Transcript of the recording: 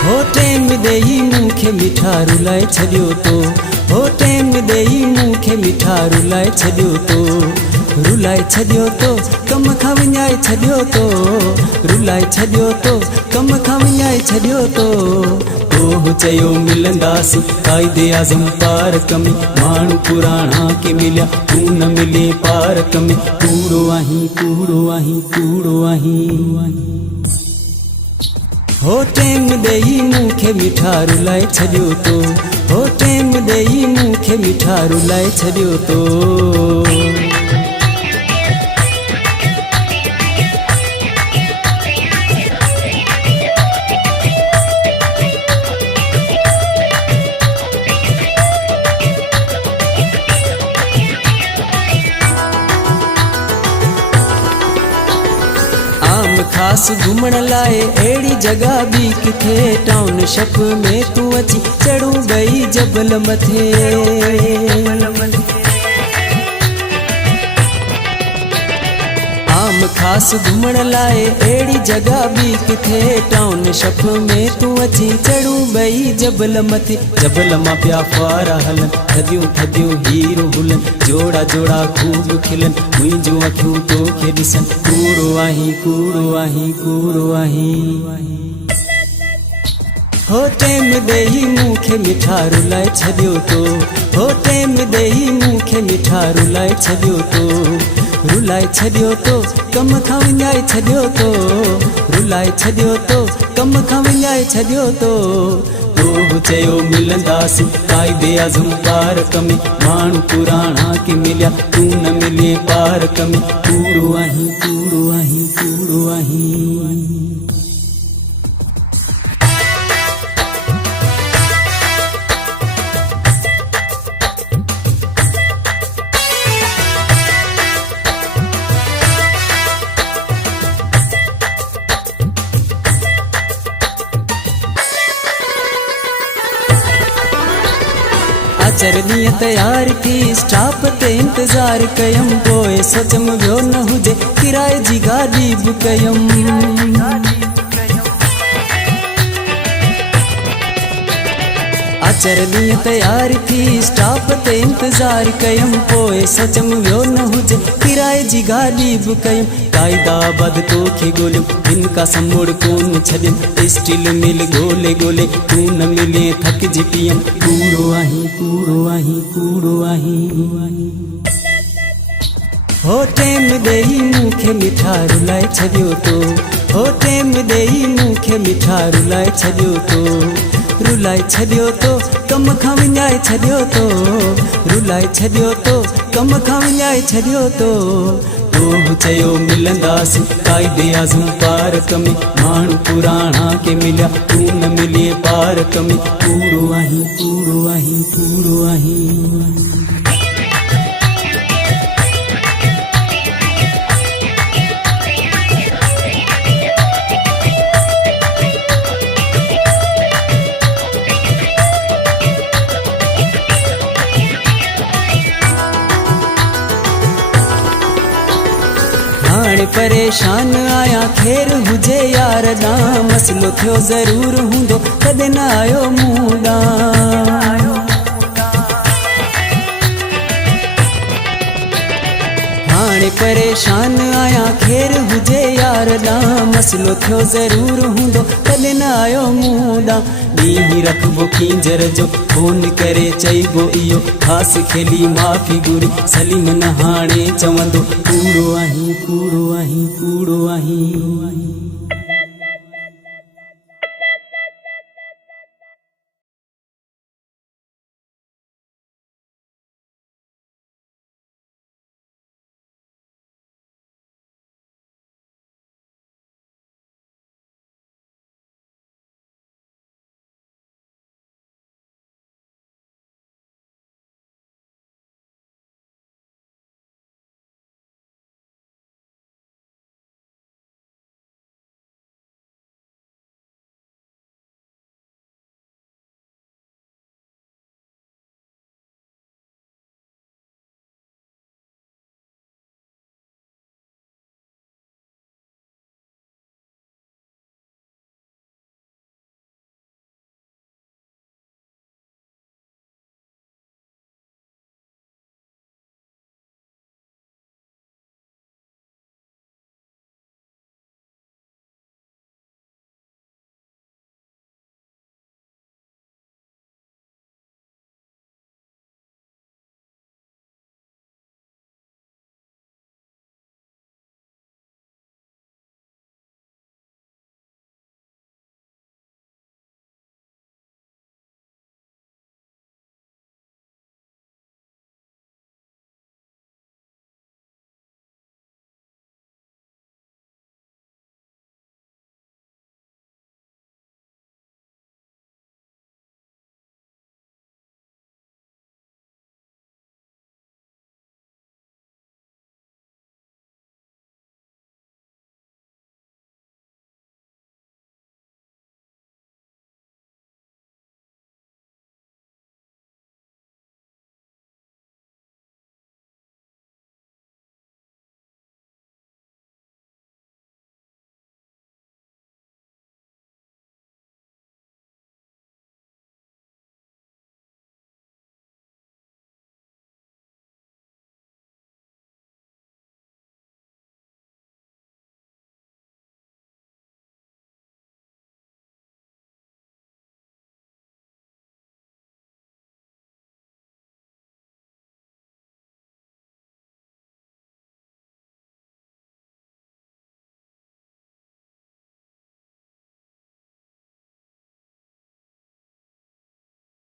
हो टेम देई मूंखे मिठा रुलाए छॾियो तो, हो टेम देई मूंखे मिठा रुलाए छॾियो तो, रुलाए छॾियो तो कम खां विञाए छॾियो तो, रुलाए छॾियो तो कम खां विञाए छॾियो तो। तोह चयो मिलंदासीं क़ाइदे आज़म पार्क में, माण्हू पुराणा के मिलिया तू न मिले पार्क में, कूड़ो आहीं कूड़ो आहीं कूड़ो आहीं। हो टेम देई मूंखे मिठा रुलाए छॾियो तो, हो टेम देई मूंखे मिठा रुलाए छॾियो तो। खास घुमण लाए अड़ी जगह भी किथे, टाउनशिप में तू अची चढ़ू गई जबल मथे। आम खास घुमण लाए अड़ी जगह भी किथे, टाउनशिप में तू अची चढ़ू गई जबल मथे। जबल मां पिया फारा हलन, थदियूं थदियूं हीरो हुलन, जोड़ा जोड़ा खूब खिलन, मुंहिंजूं अखियूं तोखे ॾिसन, कूड़ो आहीं कूड़ो आहीं कूड़ो आहीं। हो टेम देई मूंखे मिठा रुलाए छॾियो तो, हो टेम देई मूंखे मिठा रुलाए छॾियो तो, रुलाए छॾियो तो कम खां विञाए छॾियो तो, रुलाए छॾियो तो कम खां विञाए छॾियो तो। तोह चयो मिलंदासीं क़ाइदे आज़म पार्क में, माण्हू पुराणा के मिलिया तू न मिले पार्क में, कूड़ो आहीं कूड़ो आहीं कूड़ो आहीं। चरनी तैयार थी स्टॉप ते इंतजार कयम, पोइ सोचम वियो न हुजे किराए जी गाड़ी बुक कयम। चरनी तैयार थी स्टॉप ते इंतजार कयम, पोइ सोचम वियो न हुजे किराए जी गाड़ी बुक कयम। क़ाइदाबाद तोखे ॻोल्हियो हिनका समोड़ कोन छॾियम, स्टील मिल ॻोल्हे ॻोल्हे तू न मिले थकिजी पियम, कूड़ो आहीं कूड़ो आहीं कूड़ो आहीं। हो टेम देई मूंखे मिठा रुलाए छॾियो तो, हो टेम देई मूंखे मिठा रुलाए छॾियो तो, रुलाए छॾियो तो कम खां विञाए छॾियो तो, रुलाए छॾियो तो कम खां विञाए छॾियो तो। तोह चयो मिलंदासीं क़ाइदे आज़म पार्क में, माण्हू पुराणा के मिलिया तू न मिले पार्क में, कूड़ो आहीं कूड़ो आहीं कूड़ो आहीं। परेशान आया खेर हुजे यार दा, मसलो थियो ज़रूर हूंदो कदे न आयो मूं ॾांहुं। हाणे परेशान आया खेर हुजे यार दा, मसलो थियो ज़रूर हूंदो कदे न आयो मूं ॾांहुं। ॾींहुं रखबो खींजर जो फोन करे चइबो इहो ख़ासि खेली माफ़ी घुरी, सलीम न हाणे चवंदो कूड़ो आहीं कूड़ो आहीं कूड़ो आहीं।